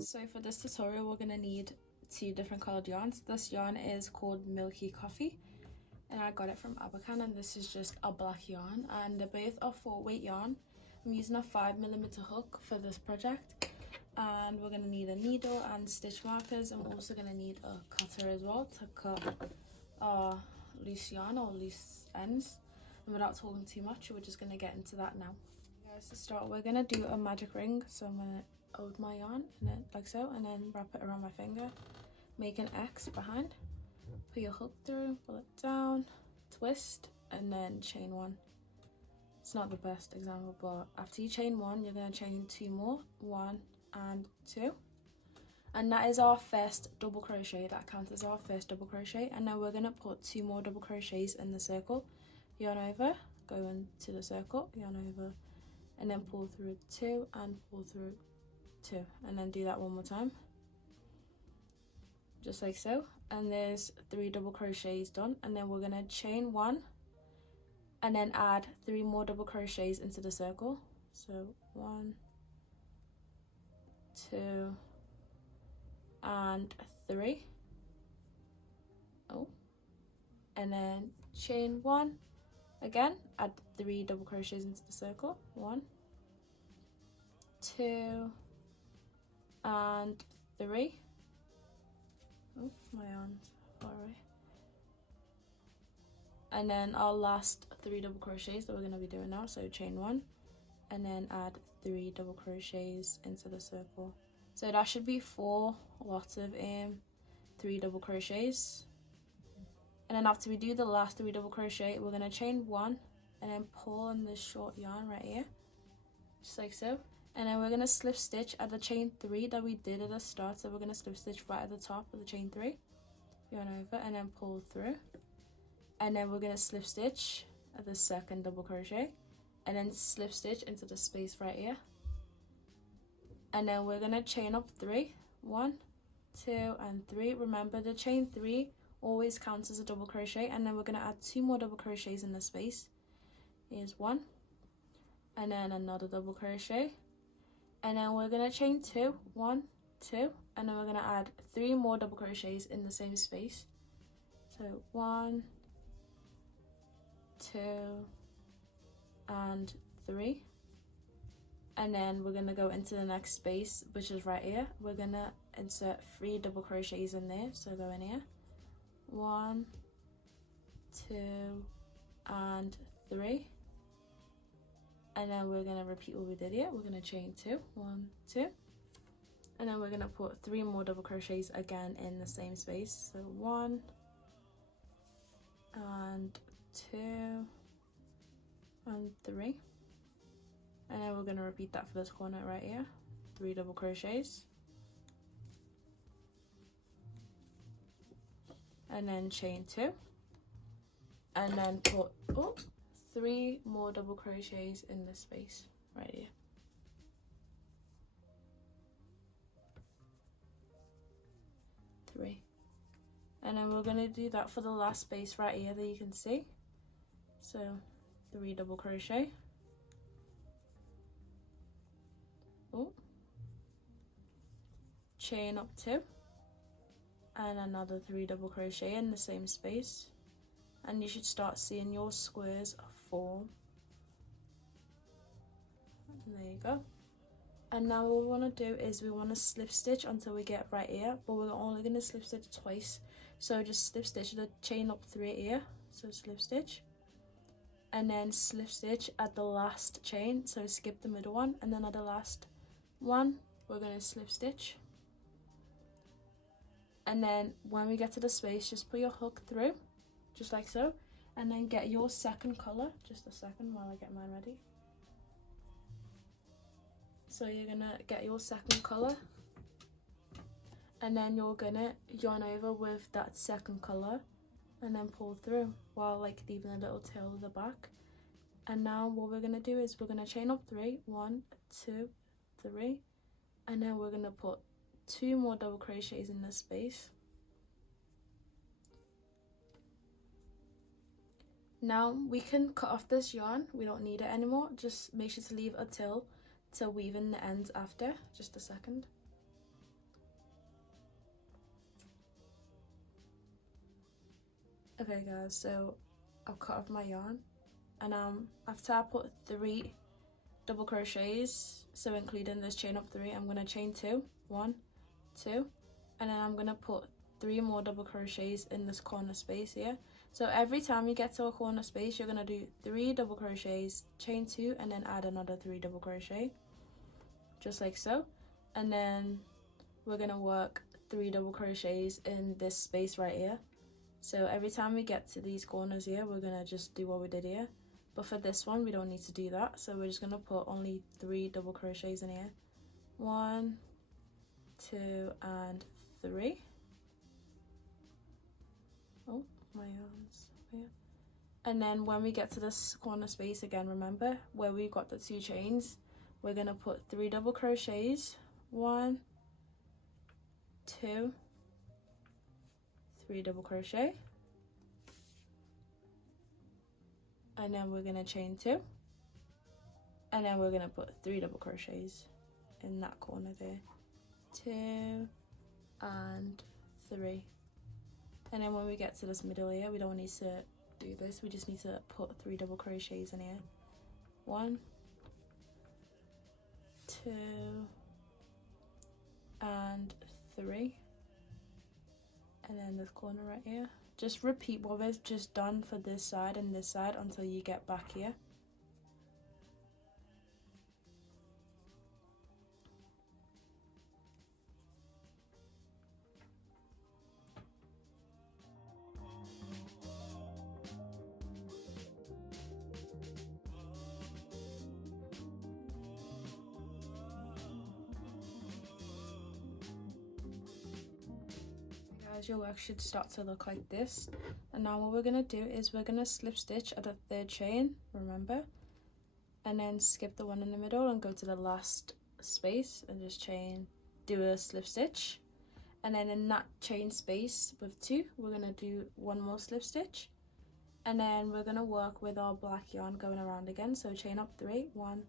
So for this tutorial we're going to need two different coloured yarns. This yarn is called Milky Coffee and I got it from Abercan, and this is just a black yarn, and they're both a 4-weight yarn. I'm using a 5mm hook for this project, and we're going to need a needle and stitch markers. I'm also going to need a cutter as well to cut our loose yarn or loose ends. And without talking too much, we're just going to get into that now. Guys, to start we're going to do a magic ring, so I'm going to hold my yarn in it like so, and then wrap it around my finger, make an X behind, put your hook through, pull it down, twist, and then chain one. It's not the best example, but after you chain one, you're going to chain two more, 1 and 2, and that is our first double crochet. That counts as our first double crochet. And now we're going to put 2 more double crochets in the circle, yarn over, go into the circle, yarn over, and then pull through 2 and pull through 2, and then do that one more time, just like so. And there's 3 double crochets done, and then we're going to chain 1 and then add 3 more double crochets into the circle. So 1, 2 and 3. And then chain 1 again, add 3 double crochets into the circle, 1, 2 and 3. Oh, my arms far away. And then our last 3 double crochets that we're going to be doing now, so chain 1 and then add 3 double crochets into the circle. So that should be 4 lots of 3 double crochets. And then after we do the last 3 double crochet, we're going to chain 1 and then pull in this short yarn right here, just like so. And then we're going to slip stitch at the chain 3 that we did at the start. So we're going to slip stitch right at the top of the chain 3, yarn over, and then pull through. And then we're going to slip stitch at the second double crochet and then slip stitch into the space right here. And then we're going to chain up 3, 1, 2 and 3. Remember, the chain 3 always counts as a double crochet, and then we're going to add 2 more double crochets in the space. Here's 1 and then another double crochet, and then we're going to chain 2, 1, 2, and then we're going to add 3 more double crochets in the same space. So 1, 2 and 3, and then we're going to go into the next space, which is right here. We're going to insert 3 double crochets in there, so go in here, 1, 2 and 3, and then we're going to repeat what we did here. We're going to chain 2, 1, 2, and then we're going to put 3 more double crochets again in the same space, so 1 and 2 and 3, and then we're going to repeat that for this corner right here, 3 double crochets, and then chain 2, and then put 3 more double crochets in this space right here. Three. And then we're going to do that for the last space right here that you can see. So 3 double crochet, chain up 2, and another 3 double crochet in the same space, and you should start seeing your squares form. And there you go. And now what we want to do is we want to slip stitch until we get right here, but we're only going to slip stitch twice. So just slip stitch the chain up 3 here, so slip stitch, and then slip stitch at the last chain, so skip the middle one, and then at the last one we're going to slip stitch. And then when we get to the space, just put your hook through, just like so, and then get your second colour. Just a second while I get mine ready. So you're gonna get your second colour, and then you're gonna yarn over with that second colour and then pull through while like leaving a little tail at the back. And now what we're gonna do is we're gonna chain up 3, 1, 2, 3, and then we're gonna put 2 more double crochets in this space. Now we can cut off this yarn, we don't need it anymore. Just make sure to leave a tail to weave in the ends after. Just a second. Okay guys, so I've cut off my yarn, and after I put 3 double crochets, so including this chain up 3, I'm gonna chain 2, 1, 2, and then I'm gonna put 3 more double crochets in this corner space here. So every time you get to a corner space, you're gonna do 3 double crochets, chain 2, and then add another 3 double crochet, just like so. And then we're gonna work 3 double crochets in this space right here. So every time we get to these corners here, we're gonna just do what we did here. But for this one, we don't need to do that. So we're just gonna put only 3 double crochets in here. 1, 2, and 3. Oh, my arms. Yeah. And then when we get to this corner space again, remember where we got the 2 chains, we're gonna put 3 double crochets. 1, 2, 3 double crochet, and then we're gonna chain 2, and then we're gonna put 3 double crochets in that corner there. 2 and 3. And then when we get to this middle here, we don't need to do this, we just need to put 3 double crochets in here. 1, 2, and 3. And then this corner right here. Just repeat what we've just done for this side and this side until you get back here. Your work should start to look like this. And now what we're gonna do is we're gonna slip stitch at the 3rd chain, remember, and then skip the one in the middle and go to the last space and just do a slip stitch, and then in that chain space with 2, we're gonna do 1 more slip stitch, and then we're gonna work with our black yarn going around again. So chain up 3, 1,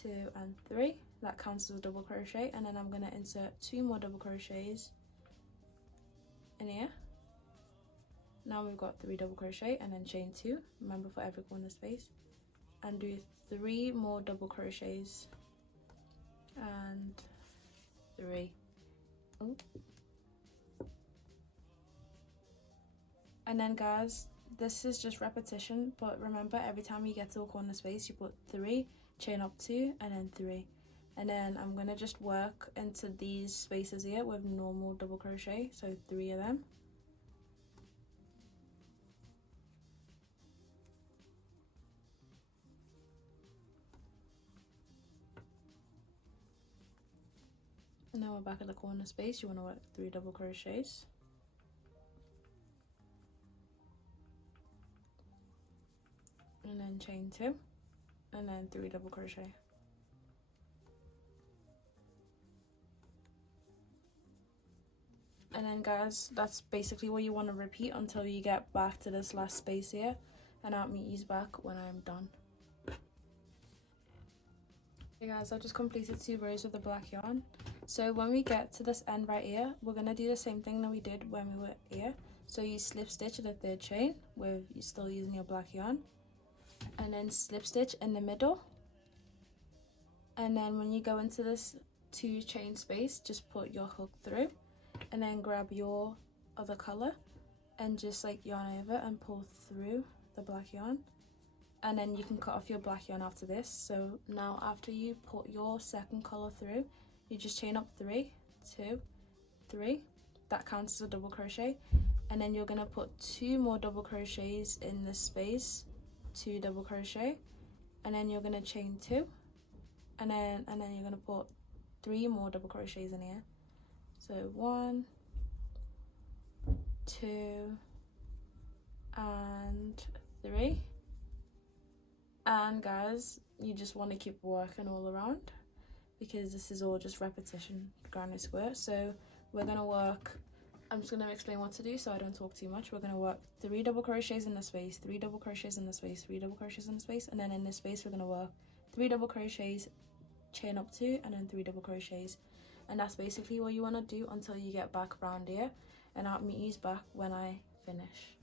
2, and 3. That counts as a double crochet, and then I'm gonna insert 2 more double crochets in here. Now we've got 3 double crochet and then chain 2, remember, for every corner space, and do 3 more double crochets and 3. Oh. And then guys, this is just repetition, but remember every time you get to a corner space, you put 3, chain up 2, and then 3. And then I'm gonna just work into these spaces here with normal double crochet, so 3 of them. And now we're back at the corner space. You want to work 3 double crochets. And then chain 2, and then 3 double crochet. And then guys, that's basically what you want to repeat until you get back to this last space here, and I'll meet you back when I'm done. Hey guys, I've just completed 2 rows with the black yarn. So when we get to this end right here, we're going to do the same thing that we did when we were here. So you slip stitch at the 3rd chain with you're still using your black yarn, and then slip stitch in the middle, and then when you go into this 2 chain space, just put your hook through, and then grab your other color and just like yarn over and pull through the black yarn, and then you can cut off your black yarn after this. So now after you put your second color through, you just chain up 3, 2, 3. That counts as a double crochet, and then you're gonna put 2 more double crochets in this space, 2 double crochet, and then you're gonna chain 2, and then you're gonna put 3 more double crochets in here. So 1, 2, and 3. And guys, you just want to keep working all around because this is all just repetition, granny square. So we're gonna work, I'm just gonna explain what to do so I don't talk too much. We're gonna work 3 double crochets in the space, 3 double crochets in the space, 3 double crochets in the space, and then in this space we're gonna work 3 double crochets, chain up 2, and then 3 double crochets. And that's basically what you want to do until you get back around here, and I'll meet you back when I finish.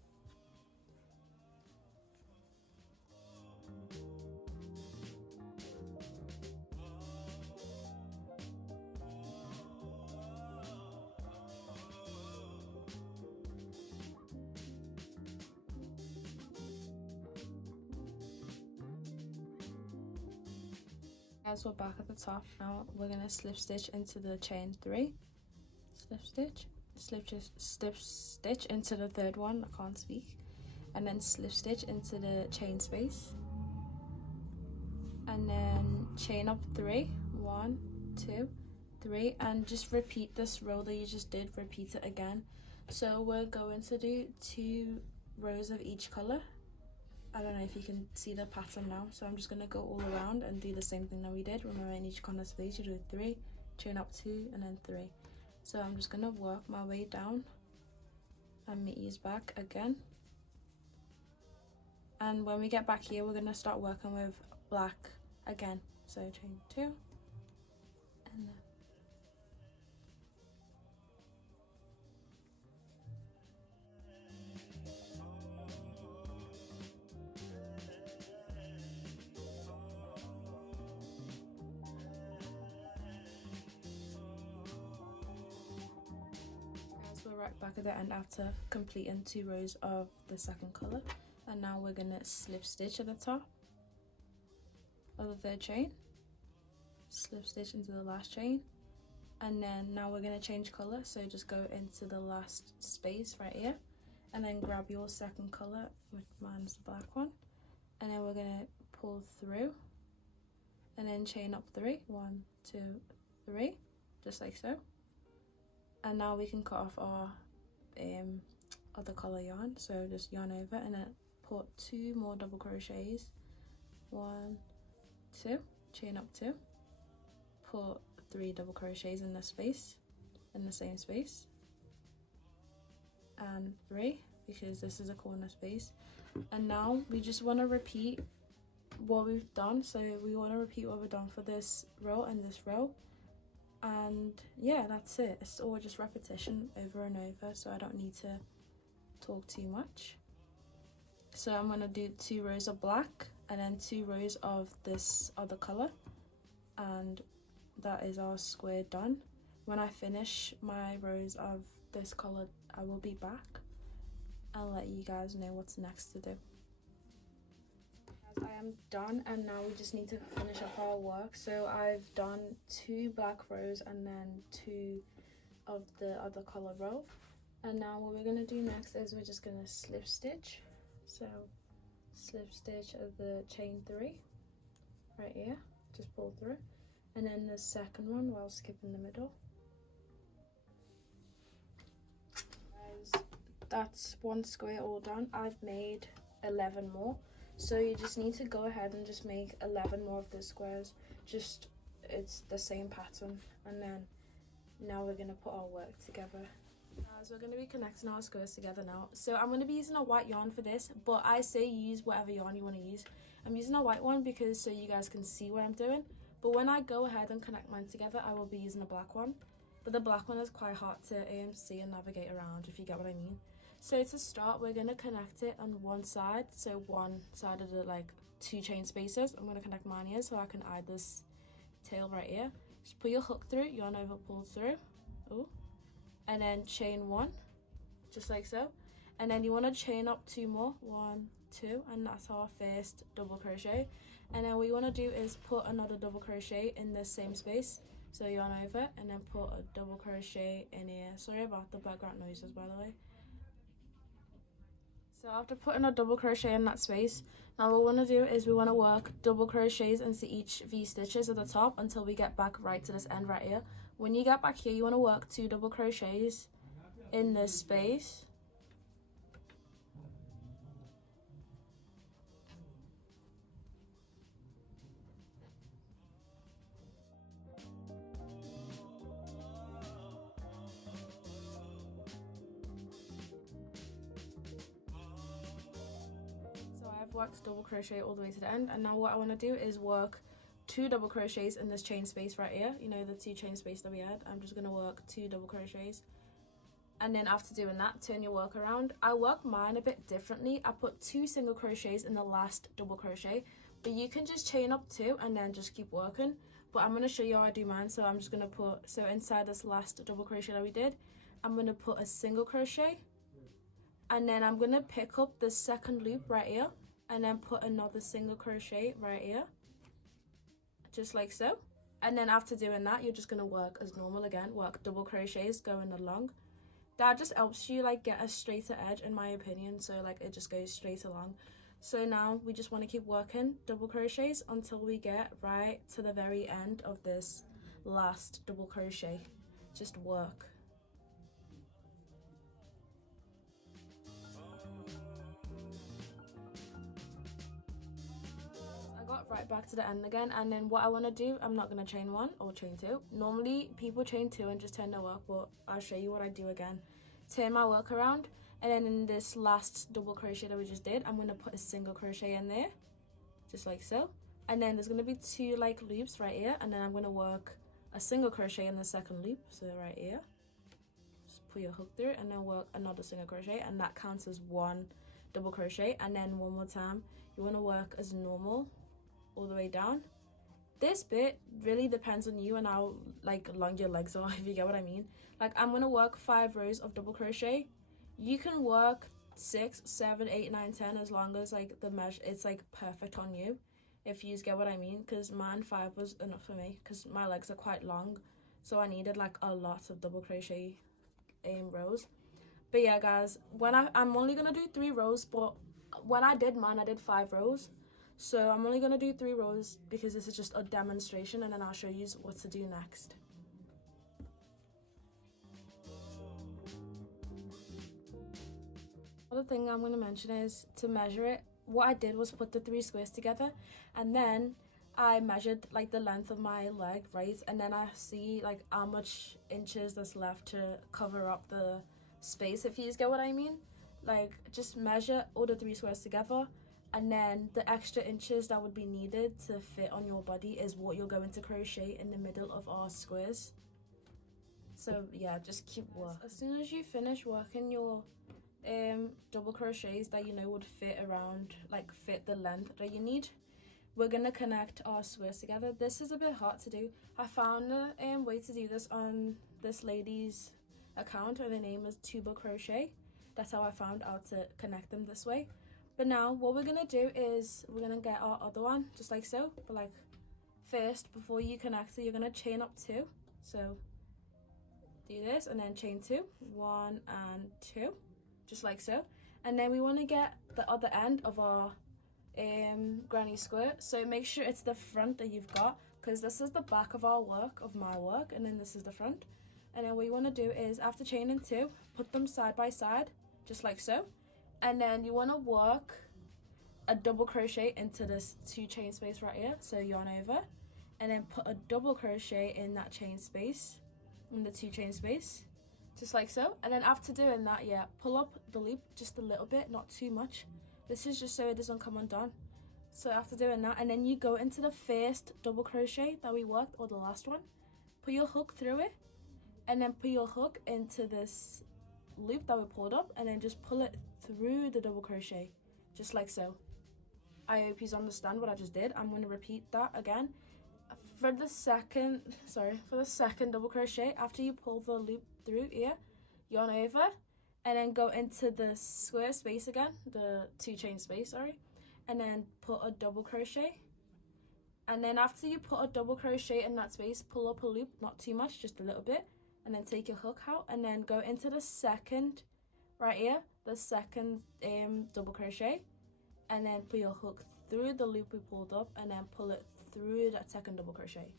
As we're back at the top now, we're gonna slip stitch into the chain 3, slip stitch, slip stitch into the third one, I can't speak, and then slip stitch into the chain space, and then chain up 3, 1, 2, 3, and just repeat this row that you just did, repeat it again. So we're going to do 2 rows of each color. I don't know if you can see the pattern now, so I'm just going to go all around and do the same thing that we did. Remember, in each corner space you do 3, chain up 2, and then 3. So I'm just going to work my way down and meet ease back again. And when we get back here, we're going to start working with black again. So chain 2, and then we're right back at the end after completing 2 rows of the second color, and now we're gonna slip stitch at the top of the third chain, slip stitch into the last chain, and then now we're gonna change color. So just go into the last space right here, and then grab your second color, which mine's the black one, and then we're gonna pull through, and then chain up 3, 1, 2, 3, just like so. And now we can cut off our other color yarn, so just yarn over and then put 2 more double crochets, 1, 2, chain up 2, put 3 double crochets in the space, in the same space, and 3, because this is a corner space. And now we just want to repeat what we've done, so we want to repeat what we've done for this row and this row. And yeah, that's it. It's all just repetition over and over, so I don't need to talk too much. So I'm going to do 2 rows of black and then 2 rows of this other color, and that is our square done. When I finish my rows of this color, I will be back and let you guys know what's next to do. I am done, and now we just need to finish up our work. So I've done 2 black rows and then 2 of the other color row, and now what we're going to do next is we're just going to slip stitch. So slip stitch of the chain 3 right here, just pull through, and then the second one while skipping the middle. Guys, that's 1 square all done. I've made 11 more. So you just need to go ahead and just make 11 more of the squares. Just, it's the same pattern. And then now we're going to put our work together. Guys, we're going to be connecting our squares together now. So I'm going to be using a white yarn for this, but I say use whatever yarn you want to use. I'm using a white one because so you guys can see what I'm doing. But when I go ahead and connect mine together, I will be using a black one. But the black one is quite hard to see and navigate around, if you get what I mean. So to start, we're going to connect it on one side, so one side of the 2 chain spaces. I'm going to connect mine here so I can add this tail right here. Just put your hook through, yarn over, pull through, ooh, and then chain 1, just like so. And then you want to chain up 2 more, 1, 2, and that's our first double crochet. And then what you want to do is put another double crochet in the same space. So yarn over and then put a double crochet in here. Sorry about the background noises, by the way. So after putting a double crochet in that space, now what we want to do is we want to work double crochets into each V stitches at the top until we get back right to this end right here. When you get back here, you want to work 2 double crochets in this space. Worked double crochet all the way to the end, and now what I want to do is work 2 double crochets in this chain space right here, you know, the 2 chain space that we had. I'm just going to work 2 double crochets, and then after doing that, turn your work around. I work mine a bit differently. I put 2 single crochets in the last double crochet, but you can just chain up 2 and then just keep working. But I'm going to show you how I do mine. So I'm just going to put, so inside this last double crochet that we did, I'm going to put a single crochet, and then I'm going to pick up the second loop right here and then put another single crochet right here, just like so. And then after doing that, you're just going to work as normal again, work double crochets going along. That just helps you like get a straighter edge, in my opinion, so like it just goes straight along. So now we just want to keep working double crochets until we get right to the very end of this last double crochet. Just work. I got right back to the end again, and then what I want to do, I'm not going to chain 1 or chain 2. Normally people chain 2 and just turn their work, but I'll show you what I do again. Turn my work around, and then in this last double crochet that we just did, I'm going to put a single crochet in there, just like so. And then there's going to be 2 like loops right here, and then I'm going to work a single crochet in the second loop, so right here. Just put your hook through and then work another single crochet, and that counts as 1 double crochet. And then one more time, you want to work as normal all the way down. This bit really depends on you and how like long your legs are, if you get what I mean. Like I'm gonna work 5 rows of double crochet. You can work 6, 7, 8, 9, 10 as long as like the measure, it's like perfect on you, if you get what I mean. Because mine 5 was enough for me because my legs are quite long, so I needed like a lot of double crochet rows. But yeah guys, when I'm only gonna do 3 rows, but when I did mine I did 5 rows. So I'm only going to do 3 rows because this is just a demonstration, and then I'll show you what to do next. Other thing I'm going to mention is to measure it. What I did was put the 3 squares together, and then I measured like the length of my leg, right? And then I see like how much inches that's left to cover up the space, if you get what I mean. Like just measure all the 3 squares together, and then the extra inches that would be needed to fit on your body is what you're going to crochet in the middle of our squares. So yeah, just keep working. As soon as you finish working your double crochets that you know would fit around, like fit the length that you need, we're gonna connect our squares together. This is a bit hard to do. I found a way to do this on this lady's account, and her name is Tuba Crochet. That's how I found out to connect them this way. But now what we're gonna do is we're gonna get our other one just like so. But like first, before you connect it, you're gonna chain up 2. So do this and then chain 2, 1 and 2, just like so. And then we want to get the other end of our granny square. So make sure it's the front that you've got, because this is the back of our work, of my work, and then this is the front. And then what you want to do is after chaining 2, put them side by side, just like so. And then you want to work a double crochet into this 2 chain space right here. So yarn over and then put a double crochet in that chain space, in the 2 chain space, just like so. And then after doing that, yeah, pull up the loop just a little bit, not too much. This is just so it doesn't come undone. So after doing that, and then you go into the first double crochet that we worked, or the last one, put your hook through it, and then put your hook into this loop that we pulled up, and then just pull it through the double crochet, just like so. I hope you understand what I just did. I'm going to repeat that again. For the second double crochet, after you pull the loop through here, yarn over, and then go into the square space again, the 2 chain space, sorry, and then put a double crochet. And then after you put a double crochet in that space, pull up a loop, not too much, just a little bit, and then take your hook out, and then go into the second, right here, the second double crochet, and then put your hook through the loop we pulled up, and then pull it through that second double crochet.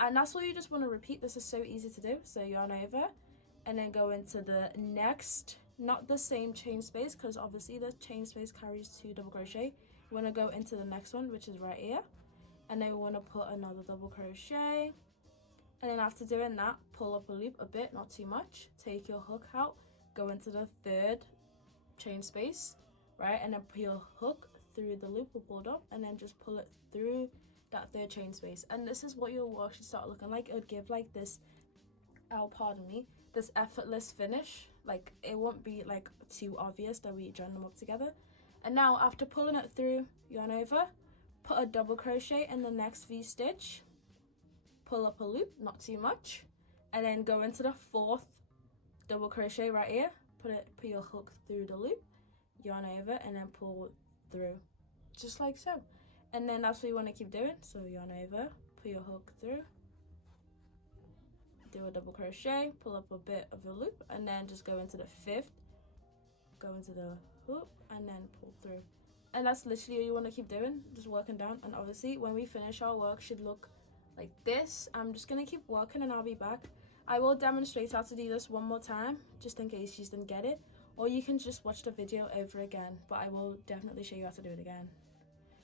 And that's what you just want to repeat. This is so easy to do. So yarn over, and then go into the next, not the same chain space, because obviously the chain space carries 2 double crochet. You want to go into the next one, which is right here, and then we want to put another double crochet. And then after doing that, pull up a loop a bit, not too much, take your hook out, go into the 3rd chain space, right, and then put your hook through the loop we pulled up, and then just pull it through that 3rd chain space. And this is what your work should start looking like. It would give like this, this effortless finish. Like it won't be like too obvious that we join them up together. And now after pulling it through, yarn over, put a double crochet in the next V stitch, pull up a loop, not too much, and then go into the 4th double crochet right here, put your hook through the loop, yarn over, and then pull through, just like so. And then that's what you want to keep doing. So yarn over, put your hook through, do a double crochet, pull up a bit of a loop, and then just go into the 5th, go into the hoop, and then pull through. And that's literally all you want to keep doing, just working down. And obviously when we finish, our work should look like this. I'm just gonna keep working and I'll be back. I will demonstrate how to do this one more time, just in case you didn't get it, or you can just watch the video over again, but I will definitely show you how to do it again.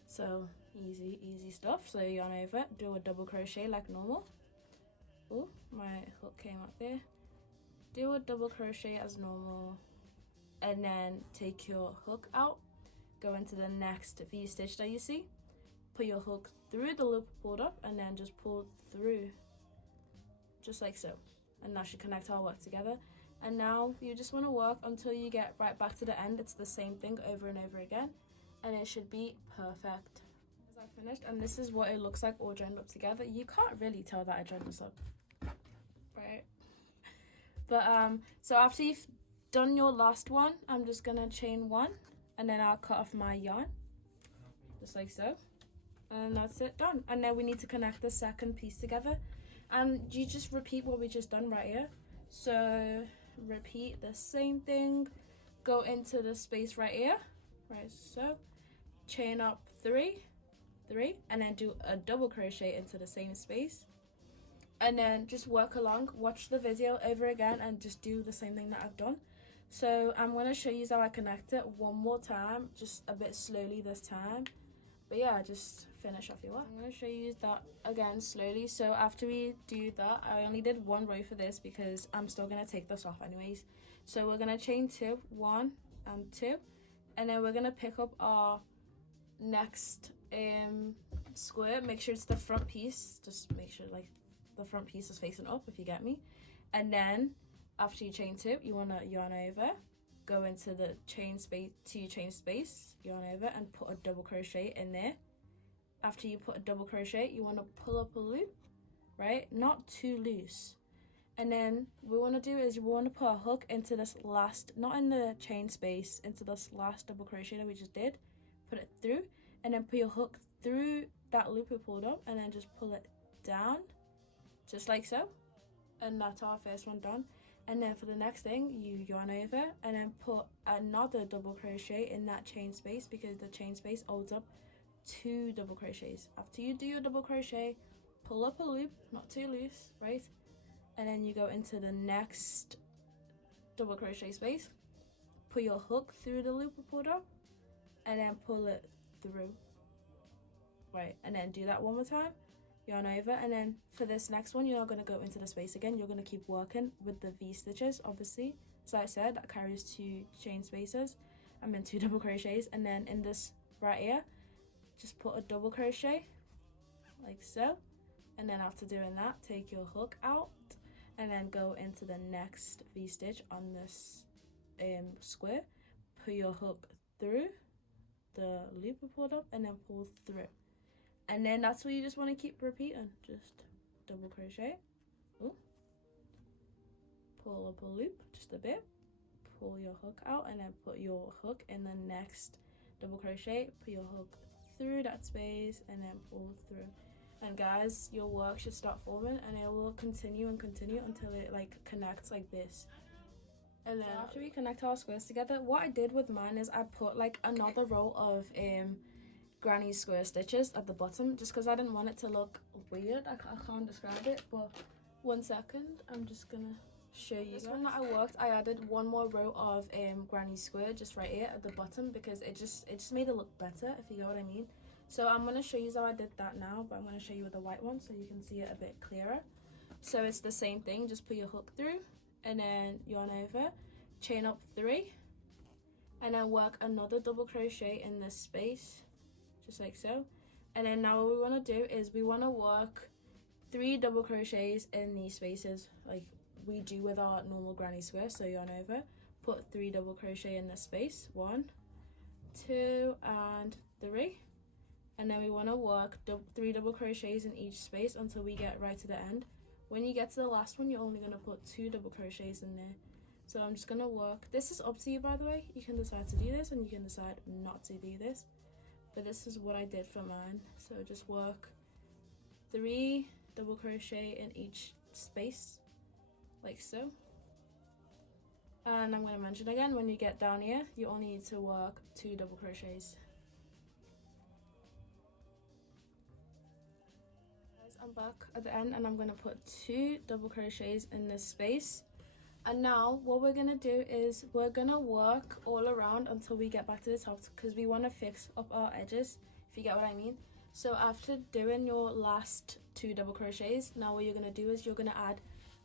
So easy stuff. So yarn over, do a double crochet like normal. Oh, my hook came up there. Do a double crochet as normal, and then take your hook out, go into the next V stitch that you see, put your hook through the loop pulled up, and then just pull through just like so, and that should connect our work together. And now you just want to work until you get right back to the end. It's the same thing over and over again, and it should be perfect. As I finished, and this is what it looks like all joined up together. You can't really tell that I joined this up, right? But so after you've done your last one, I'm just gonna chain 1, and then I'll cut off my yarn just like so, and that's it, done. And then we need to connect the second piece together, and you just repeat what we just done right here. So repeat the same thing, go into the space right here, right, so chain up 3, and then do a double crochet into the same space, and then just work along, watch the video over again, and just do the same thing that I've done. So I'm going to show you how I connect it one more time, just a bit slowly this time. But yeah, just finish off your work. I'm going to show you that again slowly. So after we do that, I only did 1 row for this because I'm still going to take this off anyways. So we're going to chain 2, 1 and 2, and then we're going to pick up our next square. Make sure it's the front piece, just make sure like the front piece is facing up, if you get me. And then after you chain 2, you want to yarn over, go into the chain space, 2 chain space, yarn over, and put a double crochet in there. After you put a double crochet, you want to pull up a loop, right, not too loose. And then what we want to do is we want to put a hook into this last, not in the chain space, into this last double crochet that we just did, put it through, and then put your hook through that loop we pulled up, and then just pull it down just like so. And that's our first one done. And then for the next thing, you yarn over and then put another double crochet in that chain space, because the chain space holds up 2 double crochets. After you do your double crochet, pull up a loop, not too loose, right? And then you go into the next double crochet space, put your hook through the loop we pulled up, and then pull it through, right? And then do that one more time, yarn over, and then for this next one, you're not going to go into the space again. You're going to keep working with the V stitches, obviously. So like I said, that carries 2 chain spaces and then 2 double crochets. And then in this right here, just put a double crochet like so. And then after doing that, take your hook out and then go into the next V stitch on this square, put your hook through the loop we pulled up, and then pull through. And then that's what you just want to keep repeating. Just double crochet, ooh, pull up a loop just a bit, pull your hook out, and then put your hook in the next double crochet, put your hook through that space, and then pull through. And guys, your work should start forming, and it will continue and continue until it like connects like this. And then after we connect our squares together, what I did with mine is I put like another row of granny square stitches at the bottom, just because I didn't want it to look weird. I can't describe it, but 1 second, I'm just gonna show you. This one that I worked, I added 1 more row of granny square just right here at the bottom, because it just made it look better, if you get what I mean. So I'm going to show you how I did that now, but I'm going to show you with the white one so you can see it a bit clearer. So it's the same thing, just put your hook through and then yarn over, chain up 3, and then work another double crochet in this space, just like so. And then now what we want to do is we want to work 3 double crochets in these spaces like we do with our normal granny square. So yarn over, put 3 double crochet in this space, 1, 2 and 3. And then we want to work 3 double crochets in each space until we get right to the end. When you get to the last one, you're only going to put 2 double crochets in there. So I'm just going to work, this is up to you by the way, you can decide to do this and you can decide not to do this, but this is what I did for mine. So just work 3 double crochet in each space, like so. And I'm going to mention again, when you get down here, you only need to work 2 double crochets. Guys, I'm back at the end and I'm going to put 2 double crochets in this space. And now what we're going to do is we're going to work all around until we get back to the top, because we want to fix up our edges, if you get what I mean. So after doing your last 2 double crochets, now what you're going to do is you're going to add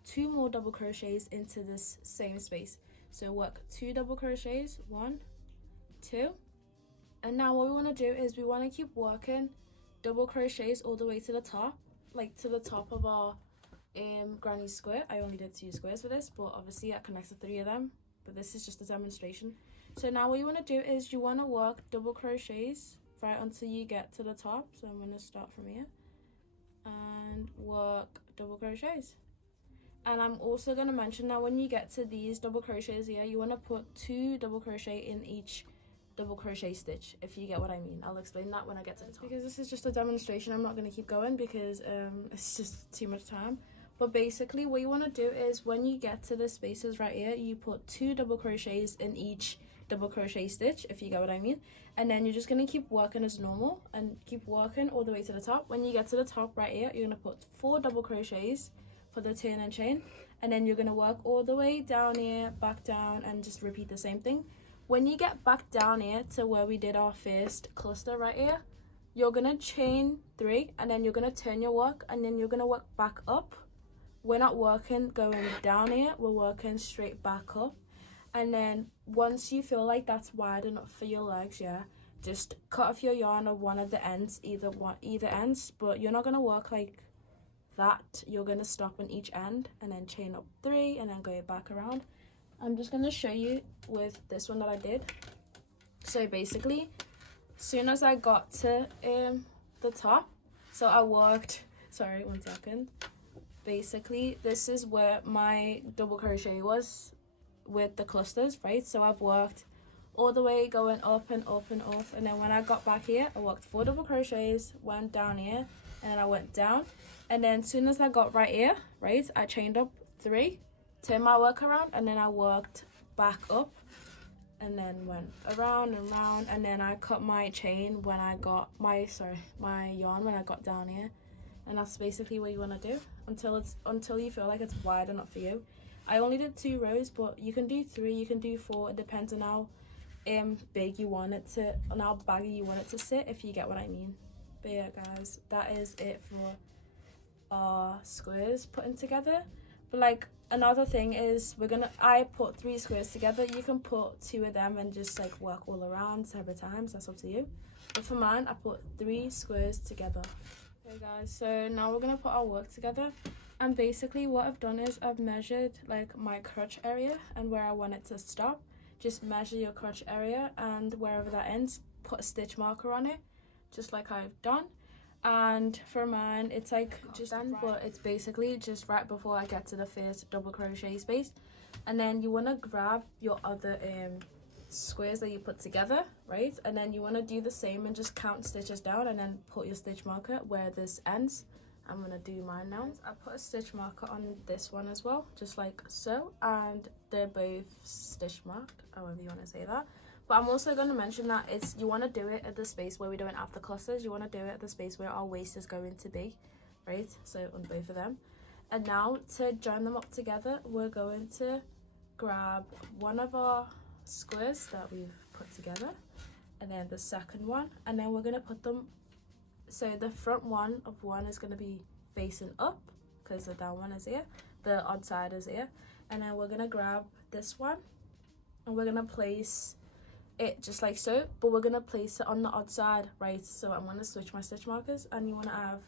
2 more double crochets into this same space. So work 2 double crochets, 1, 2, and now what we want to do is we want to keep working double crochets all the way to the top, like to the top of our granny square. I only did 2 squares for this, but obviously I connected 3 of them, but this is just a demonstration. So now what you want to do is you want to work double crochets right until you get to the top. So I'm going to start from here and work double crochets. And I'm also going to mention that when you get to these double crochets here, you want to put 2 double crochet in each double crochet stitch, if you get what I mean. I'll explain that when I get to the top. Because this is just a demonstration, I'm not going to keep going because it's just too much time. But basically what you want to do is when you get to the spaces right here, you put 2 double crochets in each double crochet stitch, if you get what I mean. And then you're just going to keep working as normal and keep working all the way to the top. When you get to the top right here, you're going to put 4 double crochets for the turn and chain, and then you're going to work all the way down here, back down, and just repeat the same thing. When you get back down here to where we did our first cluster right here, you're going to chain 3, and then you're going to turn your work, and then you're going to work back up. We're not working going down here, we're working straight back up. And then once you feel like that's wide enough for your legs, yeah, just cut off your yarn at one of the ends, either ends, but you're not going to work like that. You're going to stop on each end and then chain up 3 and then go back around. I'm just going to show you with this one that I did. So basically, as soon as I got to the top, so I worked, sorry, 1 second. Basically, this is where my double crochet was with the clusters, right? So I've worked all the way going up and up and up, and then when I got back here, I worked 4 double crochets, went down here, and then I went down. And then as soon as I got right here, right, I chained up 3, turned my work around, and then I worked back up and then went around and around, and then I cut my chain when I got my yarn when I got down here. And that's basically what you want to do until you feel like it's wide enough for you. I only did 2 rows, but you can do 3, you can do 4. It depends on how big you want it to, on how baggy you want it to sit, if you get what I mean. But yeah, guys, that is it for our squares putting together. But like another thing is I put 3 squares together. You can put 2 of them and just like work all around several times, that's up to you. But for mine, I put 3 squares together. Okay guys, so now we're gonna put our work together, and basically what I've done is I've measured like my crotch area and where I want it to stop. Just measure your crotch area, and wherever that ends, put a stitch marker on it, just like I've done. And for mine, it's like just then, but it's basically just right before I get to the first double crochet space. And then you want to grab your other squares that you put together, right? And then you want to do the same and just count stitches down and then put your stitch marker where this ends. I'm gonna do mine now. I put a stitch marker on this one as well, just like so, and they're both stitch marked, however you want to say that. But I'm also going to mention that you want to do it at the space where we don't have the clusters. You want to do it at the space where our waist is going to be, right? So on both of them. And now to join them up together, we're going to grab one of our squares that we've put together, and then the second one, and then we're going to put them, so the front one of one is going to be facing up because the down one is here, the odd side is here, and then we're going to grab this one and we're going to place it just like so, but we're going to place it on the odd side, right? So I'm going to switch my stitch markers, and you want to have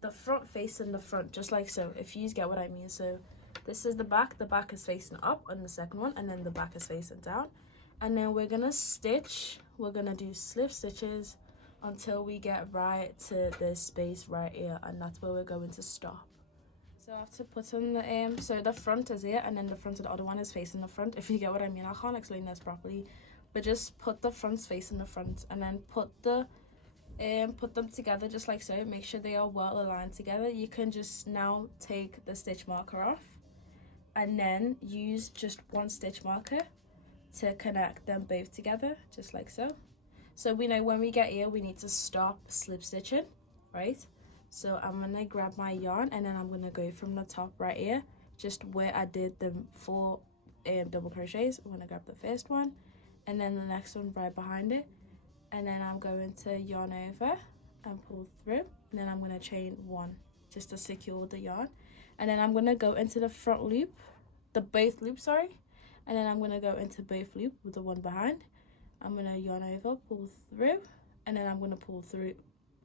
the front facing the front, just like so, if you get what I mean. So this is the back is facing up on the second one, and then the back is facing down. And then we're going to stitch, we're going to do slip stitches until we get right to this space right here, and that's where we're going to stop. So I have to put in the so the front is here, and then the front of the other one is facing the front, if you get what I mean. I can't explain this properly, but just put the fronts facing the front, and then put the and put them together just like so. Make sure they are well aligned together. You can just now take the stitch marker off and then use just one stitch marker to connect them both together just like so. So we know when we get here we need to stop slip stitching, right? So I'm gonna grab my yarn and then I'm gonna go from the top right here, just where I did the 4 double crochets. I'm gonna grab the first one and then the next one right behind it, and then I'm going to yarn over and pull through, and then I'm going to chain 1 just to secure the yarn, and then I'm going to go into the front loop, the both loops, sorry, and then I'm going to go into both loop with the one behind. I'm going to yarn over, pull through, and then I'm going to pull through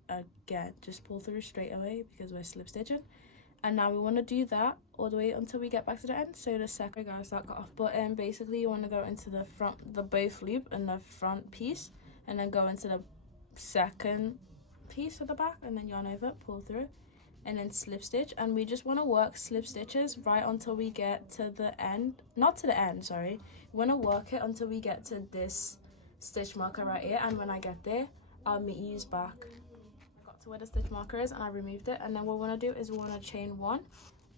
again, just pull through straight away because we're slip stitching. And now we want to do that all the way until we get back to the end. So the second, guys, that got off, but basically you want to go into the front, the both loop and the front piece, and then go into the second piece at the back, and then yarn over, pull through, and then slip stitch. And we just want to work slip stitches right until we get to the end, not to the end, sorry. We want to work it until we get to this stitch marker right here, and when I get there, I'll meet you back. To where the stitch marker is, and I removed it, and then what we want to do is we want to chain 1,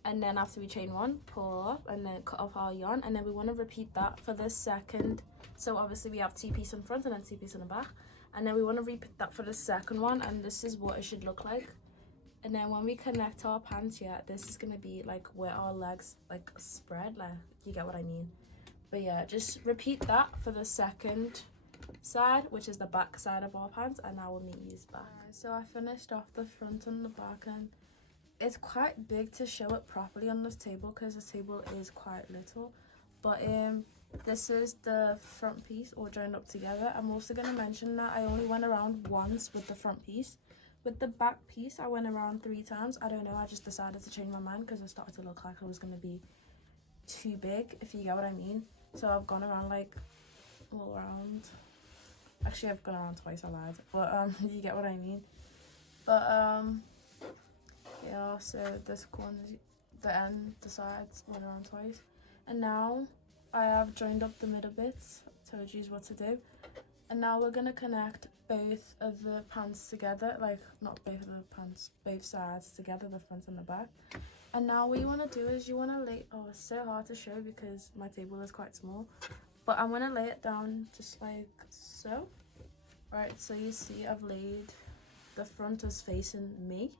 and then after we chain 1, pull up and then cut off our yarn, and then we want to repeat that for the second. So obviously we have 2 pieces in front and then 2 pieces in the back, and then we want to repeat that for the second one, and this is what it should look like. And then when we connect our pants here, this is going to be like where our legs like spread, like, you get what I mean. But yeah, just repeat that for the second side, which is the back side of our pants, and I will meet you back. So I finished off the front and the back, and it's quite big to show it properly on this table because the table is quite little, but this is the front piece all joined up together. I'm also going to mention that I only went around once with the front piece. With the back piece I went around 3 times. I don't know, I just decided to change my mind because it started to look like it was going to be too big, if you get what I mean. So I've gone around like all around. Actually, I've gone around twice, I lied. But, you get what I mean. But, yeah, so this corner, the end, the sides, went around twice. And now I have joined up the middle bits, told you what to do. And now we're going to connect both of the pants together. Like, not both of the pants, both sides together, the front and the back. And now what you want to do is you want to lay, oh, it's so hard to show because my table is quite small. But I'm going to lay it down just like so. Right, so you see I've laid, the front is facing me,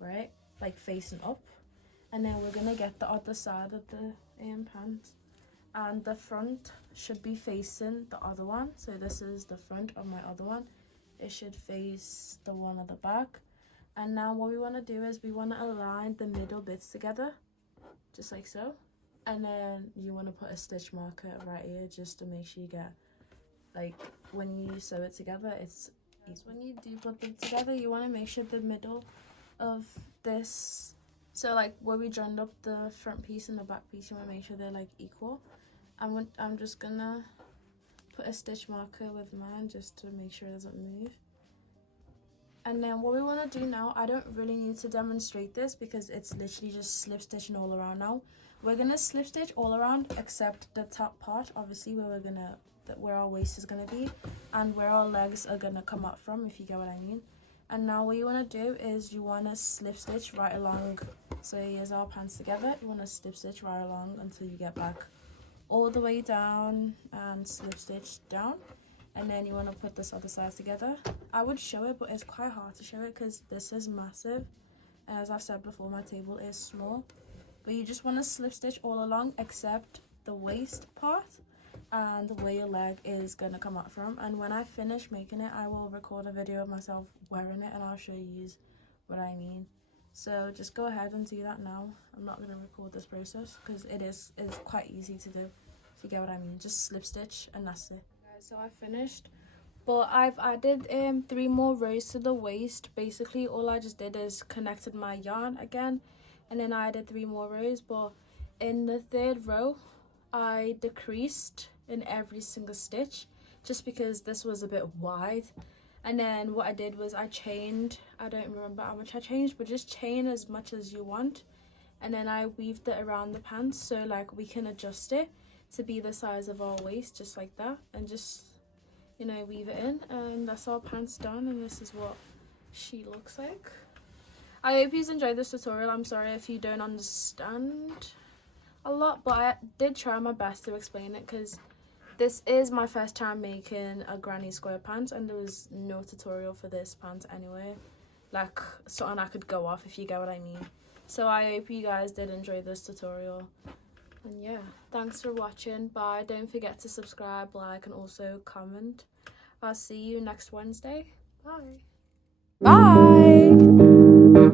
right? Like facing up. And then we're going to get the other side of the pants. And the front should be facing the other one. So this is the front of my other one. It should face the one at the back. And now what we want to do is we want to align the middle bits together. Just like so. And then you want to put a stitch marker right here just to make sure you get, like, when you sew it together, it's easy. When you do put them together, you want to make sure the middle of this, so like where we joined up the front piece and the back piece, you want to make sure they're like equal. I'm just gonna put a stitch marker with mine just to make sure it doesn't move. And then what we want to do now, I don't really need to demonstrate this because it's literally just slip stitching all around now. We're gonna slip stitch all around except the top part, obviously, where our waist is gonna be and where our legs are gonna come up from, if you get what I mean. And now what you want to do is you want to slip stitch right along. So here's our pants together. You want to slip stitch right along until you get back all the way down and slip stitch down. And then you want to put this other side together. I would show it, but it's quite hard to show it because this is massive. As I've said before, my table is small. But you just want to slip stitch all along except the waist part and where your leg is going to come out from. And when I finish making it, I will record a video of myself wearing it and I'll show you what I mean. So just go ahead and do that now. I'm not going to record this process because it's quite easy to do, if you get what I mean. Just slip stitch and that's it. Guys, so I finished, but I've added 3 more rows to the waist. Basically all I just did is connected my yarn again, and then I added 3 more rows. But in the 3rd row I decreased in every single stitch just because this was a bit wide. And then what I did was I chained, I don't remember how much I changed, but just chain as much as you want. And then I weaved it around the pants so like we can adjust it to be the size of our waist, just like that. And just, you know, weave it in, and that's our pants done. And this is what she looks like. I hope you enjoyed this tutorial. I'm sorry if you don't understand a lot, but I did try my best to explain it because this is my first time making a granny square pants and there was no tutorial for this pant anyway. Like something I could go off, if you get what I mean. So I hope you guys did enjoy this tutorial. And yeah, thanks for watching. Bye. Don't forget to subscribe, like, and also comment. I'll see you next Wednesday. Bye. Bye.